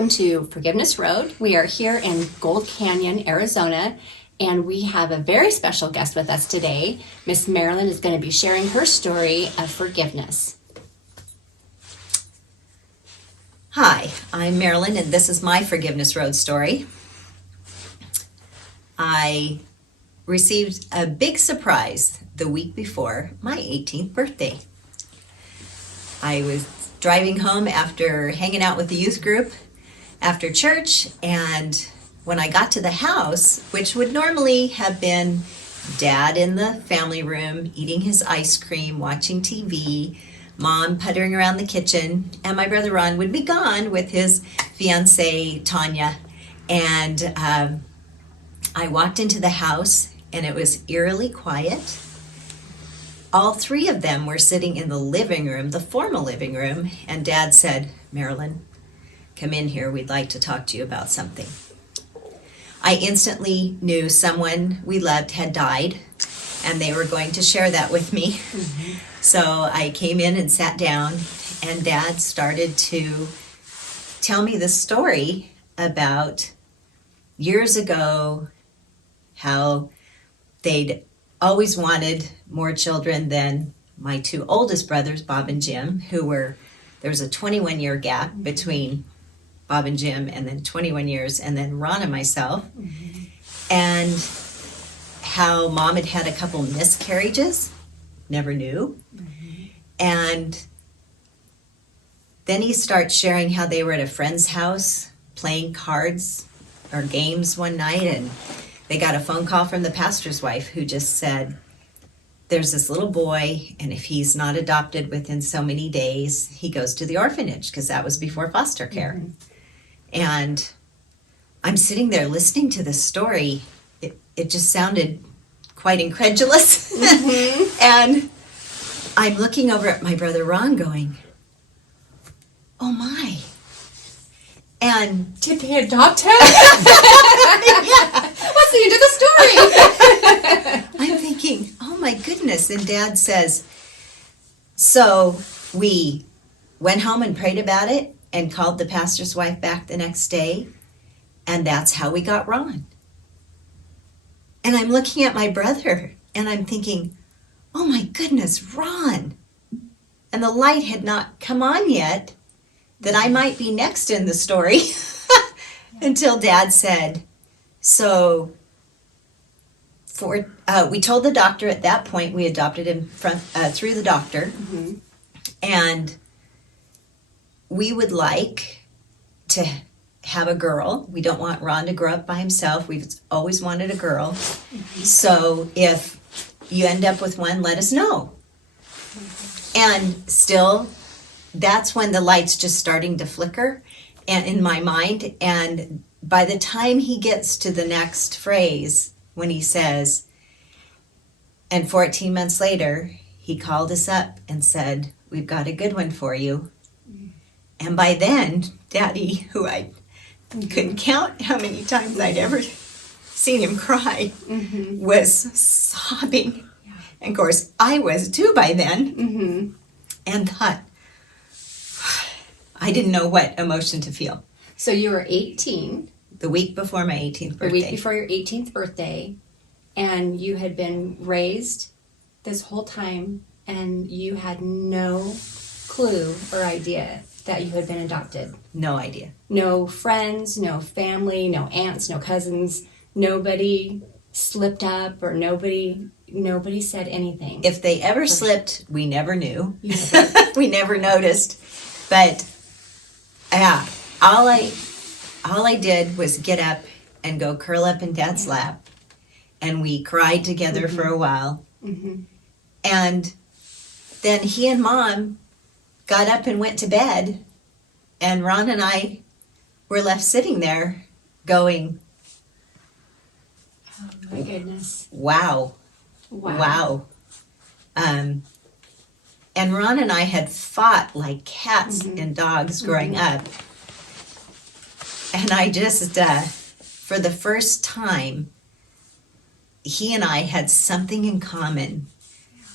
welcome to Forgiveness Road. We are here in Gold Canyon, Arizona, and we have a very special guest with us today. Miss Marilyn is going to be sharing her story of forgiveness. Hi, I'm Marilyn, and this is my Forgiveness Road story. I received a big surprise the week before my 18th birthday. I was driving home after hanging out with the youth group after church, and when I got to the house, which would normally have been Dad in the family room eating his ice cream, watching TV, Mom puttering around the kitchen, and my brother Ron would be gone with his fiancée Tanya. And I walked into the house and it was eerily quiet. All three of them were sitting in the living room, the formal living room, and Dad said, "Marilyn, come in here, we'd like to talk to you about something." I instantly knew someone we loved had died, and they were going to share that with me. Mm-hmm. So I came in and sat down, and Dad started to tell me the story about years ago, how they'd always wanted more children than my two oldest brothers, Bob and Jim, there was a 21-year gap between Bob and Jim, and then 21 years, and then Ron and myself. Mm-hmm. And how Mom had had a couple miscarriages, never knew. Mm-hmm. And then he starts sharing how they were at a friend's house playing cards or games one night, and they got a phone call from the pastor's wife who just said, "There's this little boy, and if he's not adopted within so many days, he goes to the orphanage," because that was before foster care. Mm-hmm. And I'm sitting there listening to this story. It just sounded quite incredulous. Mm-hmm. And I'm looking over at my brother Ron going, "Oh my." And did they adopt him? Yeah. What's the end of the story? I'm thinking, oh my goodness. And Dad says, so we went home and prayed about it and called the pastor's wife back the next day. And that's how we got Ron. And I'm looking at my brother and I'm thinking, oh my goodness, Ron. And the light had not come on yet that I might be next in the story until Dad said, so we told the doctor at that point we adopted him through the doctor. Mm-hmm. And we would like to have a girl. We don't want Ron to grow up by himself. We've always wanted a girl. Mm-hmm. So if you end up with one, let us know. Mm-hmm. And still, that's when the light's just starting to flicker and in my mind. And by the time he gets to the next phrase, when he says, and 14 months later, he called us up and said, "We've got a good one for you." And by then, Daddy, who I couldn't count how many times I'd ever seen him cry, mm-hmm. was sobbing. Yeah. And of course, I was too by then, mm-hmm. and thought, I didn't know what emotion to feel. So you were 18. The week before my 18th birthday. The week before your 18th birthday. And you had been raised this whole time, and you had no clue or idea that you had been adopted. No idea. No friends, no family, no aunts, no cousins. Nobody slipped up, or nobody said anything. If they ever slipped, we never knew. We never noticed. But yeah, all I did was get up and go curl up in Dad's lap, and we cried together mm-hmm. for a while. Mm-hmm. And then he and Mom got up and went to bed, and Ron and I were left sitting there going, oh my goodness. Wow. And Ron and I had fought like cats mm-hmm. and dogs growing mm-hmm. up. And I just, for the first time, he and I had something in common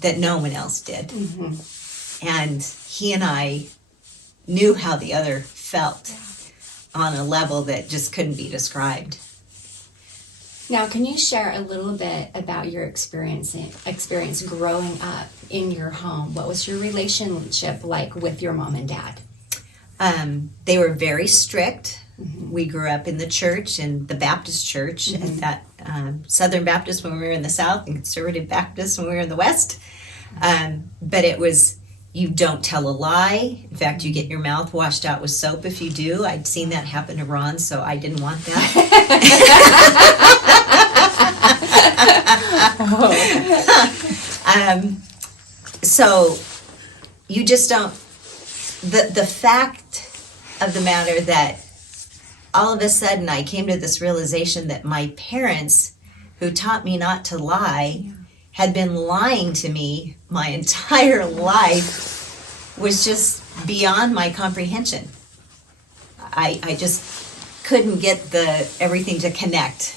that no one else did. Mm-hmm. And he and I knew how the other felt. on a level that just couldn't be described. Now, can you share a little bit about your experience growing up in your home? What was your relationship like with your mom and dad? They were very strict. We grew up in the church, in the Baptist church, at that Southern Baptist when we were in the South, and Conservative Baptist when we were in the West. But it was, you don't tell a lie. In fact, you get your mouth washed out with soap if you do. I'd seen that happen to Ron, so I didn't want that. So you just don't, the fact of the matter that all of a sudden I came to this realization that my parents, who taught me not to lie, had been lying to me my entire life, was just beyond my comprehension. I just couldn't get everything to connect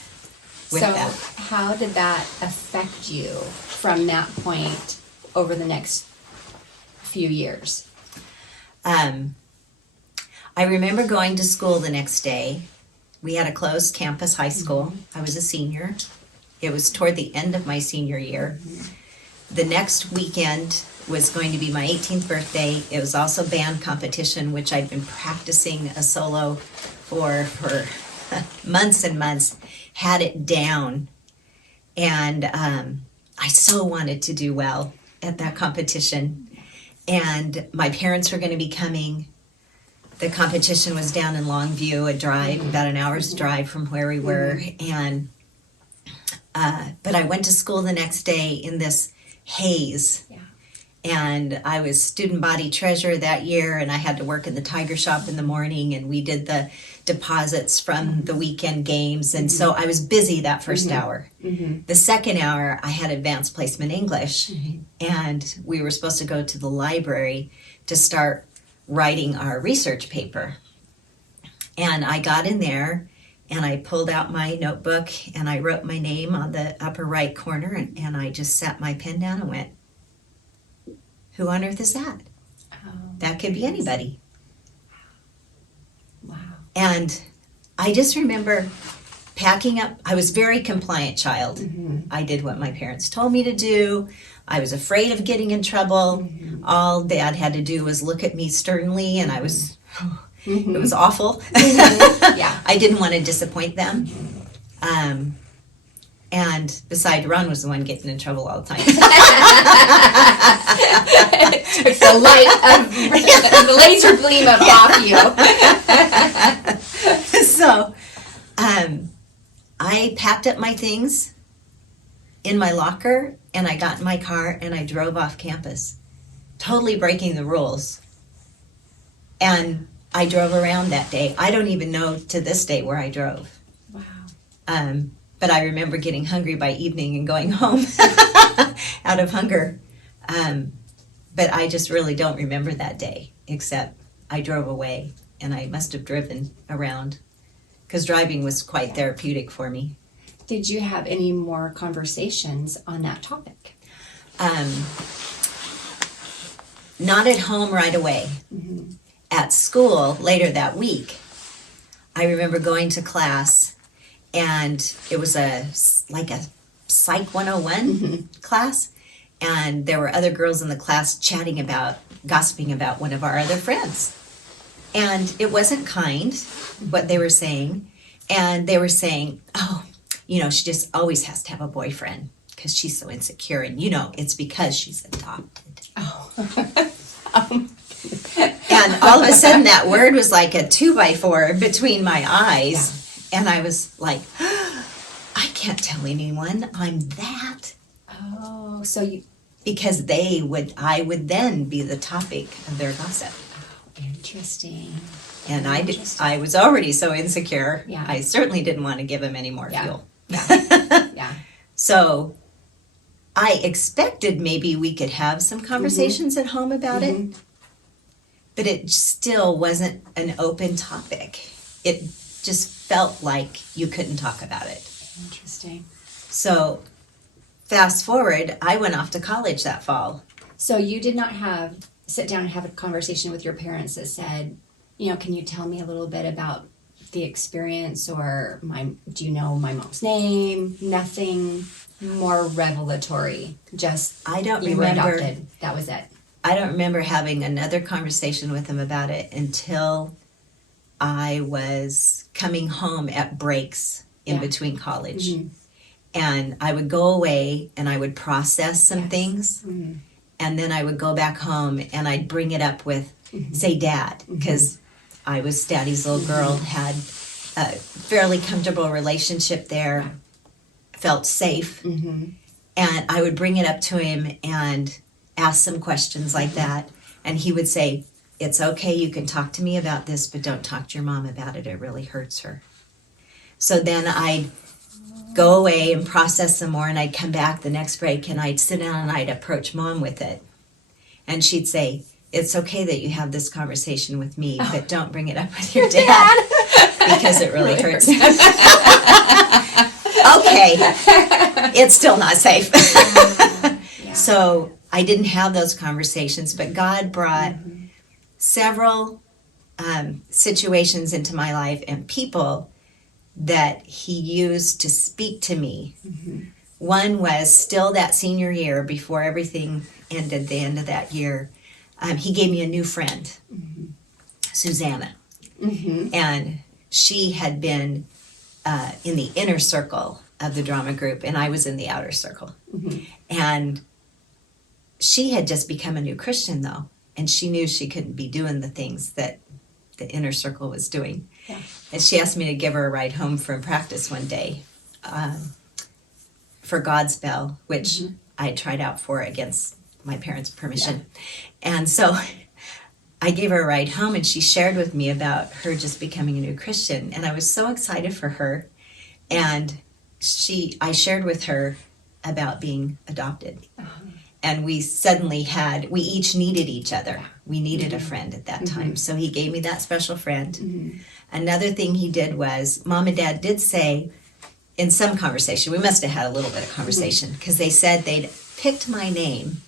with that. So how did that affect you from that point over the next few years? I remember going to school the next day. We had a closed campus high school. I was a senior. It was toward the end of my senior year. The next weekend was going to be my 18th birthday. It was also band competition, which I'd been practicing a solo for months and months, had it down. And I so wanted to do well at that competition. And my parents were going to be coming. The competition was down in Longview, a drive, about an hour's drive from where we were. And but I went to school the next day in this haze. Yeah. And I was student body treasurer that year, and I had to work in the Tiger Shop in the morning, and we did the deposits from the weekend games. And so I was busy that first hour. The second hour, I had advanced placement English, and we were supposed to go to the library to start writing our research paper. And I got in there, and I pulled out my notebook, and I wrote my name on the upper right corner, and I just sat my pen down and went, who on earth is that? That could be anybody. Wow. And I just remember packing up. I was a very compliant child. I did what my parents told me to do. I was afraid of getting in trouble. All Dad had to do was look at me sternly, and I was, it was awful. Yeah. I didn't want to disappoint them. And besides, Ron was the one getting in trouble all the time. Took the light of the laser gleam of off you. So, I packed up my things in my locker, and I got in my car, and I drove off campus, totally breaking the rules. And I drove around that day. I don't even know to this day where I drove. Wow. But I remember getting hungry by evening and going home out of hunger. But I just really don't remember that day, except I drove away, and I must have driven around, because driving was quite therapeutic for me. Did you have any more conversations on that topic? Not at home right away. At school later that week, I remember going to class, and it was like a Psych 101 class, and there were other girls in the class gossiping about one of our other friends. And it wasn't kind, what they were saying. And they were saying, oh, she just always has to have a boyfriend because she's so insecure. And, it's because she's adopted. Oh. And all of a sudden that word was like a 2x4 between my eyes. Yeah. And I was like, I can't tell anyone I'm that. Oh, so you... Because I would then be the topic of their gossip. Oh, interesting. And I was already so insecure. Yeah. I certainly didn't want to give him any more fuel. Yeah. Yeah. So I expected maybe we could have some conversations at home about it, but it still wasn't an open topic. It just felt like you couldn't talk about it. Interesting. So fast forward, I went off to college that fall. So you did not sit down and have a conversation with your parents that said, can you tell me a little bit about the experience or do you know my mom's name? Nothing more revelatory. Just I don't you were remember. adopted. That was it. I don't remember having another conversation with him about it until I was coming home at breaks in between college. Mm-hmm. And I would go away and I would process some Yes. things. Mm-hmm. And then I would go back home and I'd bring it up with, say, Dad, because I was Daddy's little girl, had a fairly comfortable relationship there, felt safe. Mm-hmm. And I would bring it up to him and ask some questions like that. And he would say, it's okay, you can talk to me about this, but don't talk to your mom about it. It really hurts her. So then I'd go away and process some more, and I'd come back the next break and I'd sit down and I'd approach Mom with it. And she'd say, it's okay that you have this conversation with me, but don't bring it up with your dad because it really hurts. Okay, it's still not safe. Yeah. So I didn't have those conversations, but God brought several situations into my life and people that he used to speak to me. One was still that senior year before everything ended, the end of that year. He gave me a new friend, Susanna. And she had been in the inner circle of the drama group, and I was in the outer circle. And she had just become a new Christian, though, and she knew she couldn't be doing the things that the inner circle was doing. Yeah. And she asked me to give her a ride home from practice one day for Godspell, which I tried out for against my parents' permission. And so I gave her a ride home, and she shared with me about her just becoming a new Christian. And I was so excited for her. And I shared with her about being adopted. And we each needed each other. We needed a friend at that time. So he gave me that special friend. Another thing he did was, Mom and Dad did say, in some conversation, we must have had a little bit of conversation, because they said they'd picked my name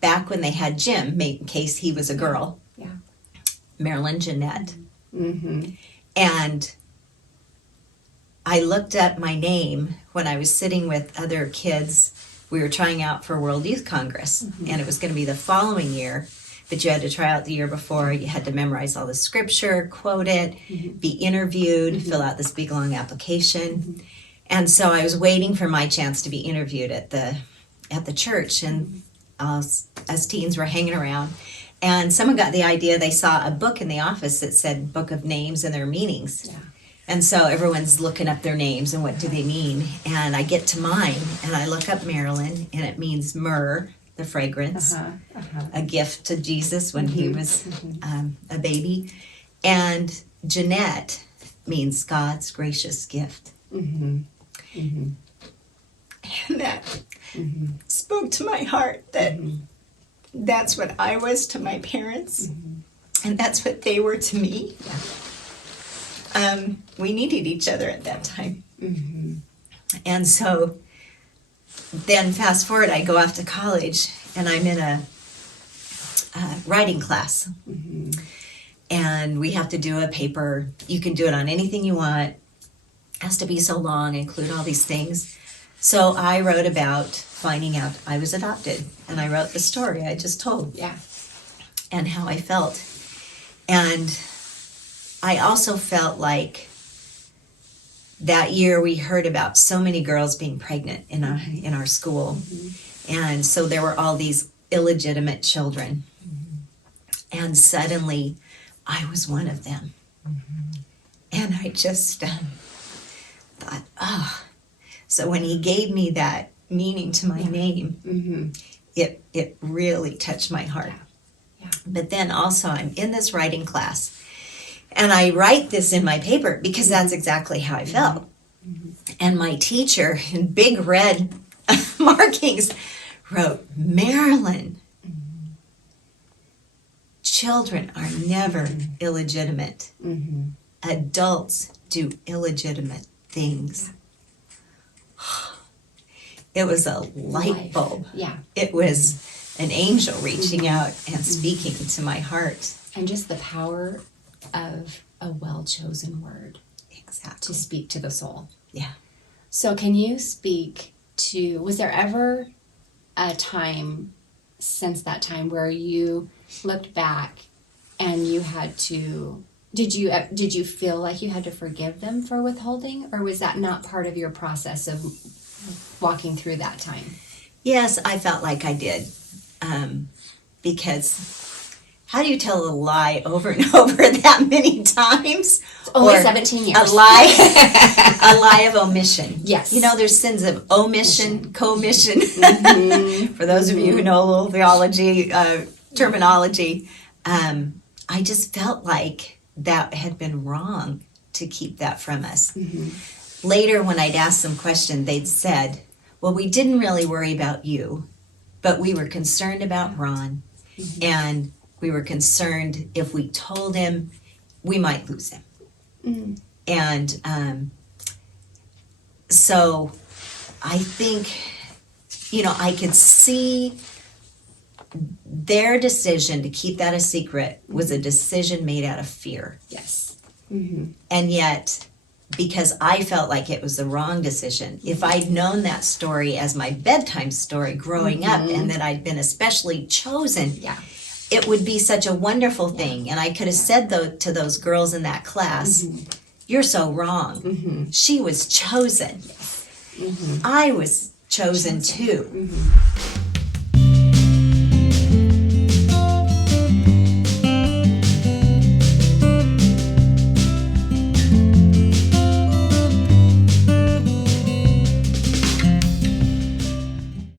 back when they had Jim, in case he was a girl. Yeah. Marilyn Jeanette. And I looked up my name when I was sitting with other kids. We were trying out for World Youth Congress, and it was going to be the following year, but you had to try out the year before. You had to memorize all the scripture, quote it, be interviewed, fill out the Speak Along application. And so I was waiting for my chance to be interviewed at the church, and us teens were hanging around. And someone got the idea, they saw a book in the office that said Book of Names and their meanings. Yeah. And so everyone's looking up their names and what do they mean. And I get to mine, and I look up Marilyn, and it means myrrh, the fragrance, a gift to Jesus when he was a baby. And Jeanette means God's gracious gift. And that spoke to my heart that that's what I was to my parents, and that's what they were to me. We needed each other at that time. And so then fast forward, I go off to college, and I'm in a writing class. And we have to do a paper. You can do it on anything you want. It has to be so long, include all these things. So I wrote about finding out I was adopted, and I wrote the story I just told. Yeah. And how I felt. And I also felt like that year we heard about so many girls being pregnant in our school. And so there were all these illegitimate children. And suddenly I was one of them. And I just thought, oh. So when he gave me that meaning to my name, it really touched my heart. Yeah. But then also I'm in this writing class, and I write this in my paper because that's exactly how I felt. And my teacher, in big red markings, wrote, Marilyn, children are never illegitimate. Adults do illegitimate things. It was a light bulb. Yeah. It was an angel reaching out and speaking to my heart. And just the power of a well-chosen word to Exactly. speak to the soul. Yeah. So can you speak to, was there ever a time since that time where you looked back and you had to, did you feel like you had to forgive them for withholding, or was that not part of your process of walking through that time? Yes, I felt like I did. Because how do you tell a lie over and over that many times? It's only Or 17 years. A lie of omission. Yes. You know, there's sins of omission, commission. Mm-hmm. For those of you who know a little theology, terminology, I just felt like that had been wrong to keep that from us. Mm-hmm. Later, when I'd asked them question, they'd said, well, we didn't really worry about you, but we were concerned about Ron, mm-hmm. and we were concerned if we told him, we might lose him. Mm-hmm. And so I think, I could see their decision to keep that a secret was a decision made out of fear. Yes. Mm-hmm. And yet, because I felt like it was the wrong decision, if I'd known that story as my bedtime story growing mm-hmm. up, and that I'd been especially chosen, it would be such a wonderful thing. And I could have said to those girls in that class, mm-hmm. you're so wrong. Mm-hmm. She was chosen. Mm-hmm. I was chosen too. Mm-hmm.